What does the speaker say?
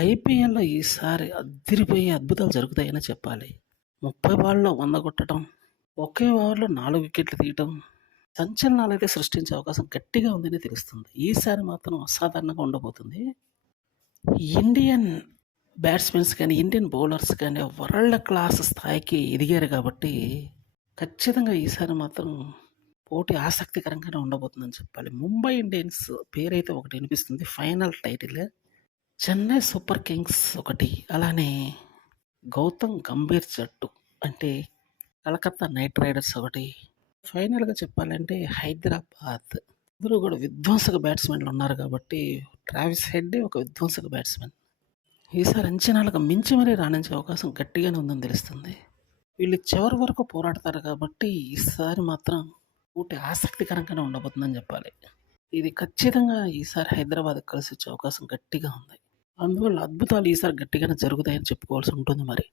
ఐపీఎల్‌లో ఈసారి అద్దిరిపోయే అద్భుతాలు జరుగుతాయనే చెప్పాలి. 30 బాల్‌లో 100 కొట్టడం, ఒకే ఓవర్‌లో 4 వికెట్లు తీయటం, సంచలనాలైతే సృష్టించే అవకాశం గట్టిగా ఉందనే తెలుస్తుంది. ఈసారి మాత్రం అసాధారణంగా ఉండబోతుంది. ఇండియన్ బ్యాట్స్‌మెన్స్ కానీ, ఇండియన్ బౌలర్స్ కానీ వరల్డ్ క్లాస్ స్థాయికి ఎదిగారు కాబట్టి, ఖచ్చితంగా ఈసారి మాత్రం పోటీ ఆసక్తికరంగానే ఉండబోతుందని చెప్పాలి. ముంబై ఇండియన్స్ పేరైతే ఒకటి వినిపిస్తుంది. Final title. Chennai super Kings ఒకటి, అలానే గౌతమ్ గంభీర్ జట్టు అంటే కలకత్తా నైట్ రైడర్స్ ఒకటి, ఫైనల్‌గా చెప్పాలంటే హైదరాబాద్. అందరూ కూడా విధ్వంసక బ్యాట్స్‌మెన్‌లు ఉన్నారు కాబట్టి ట్రావిస్ హెడ్డే ఒక విధ్వంసక బ్యాట్స్‌మెన్. ఈసారి అంచనాలకు మించి మరీ రాణించే అవకాశం గట్టిగానే ఉందని తెలుస్తుంది. వీళ్ళు చివరి వరకు పోరాడతారు కాబట్టి ఈసారి మాత్రం పోటీ ఆసక్తికరంగానే ఉండబోతుందని చెప్పాలి. ఇది ఖచ్చితంగా ఈసారి హైదరాబాద్‌కి కలిసొచ్చే అవకాశం గట్టిగా ఉంది. అందువల్ల అద్భుతాలు ఈసారి గట్టిగానే జరుగుతాయని చెప్పుకోవాల్సి ఉంటుంది మరి.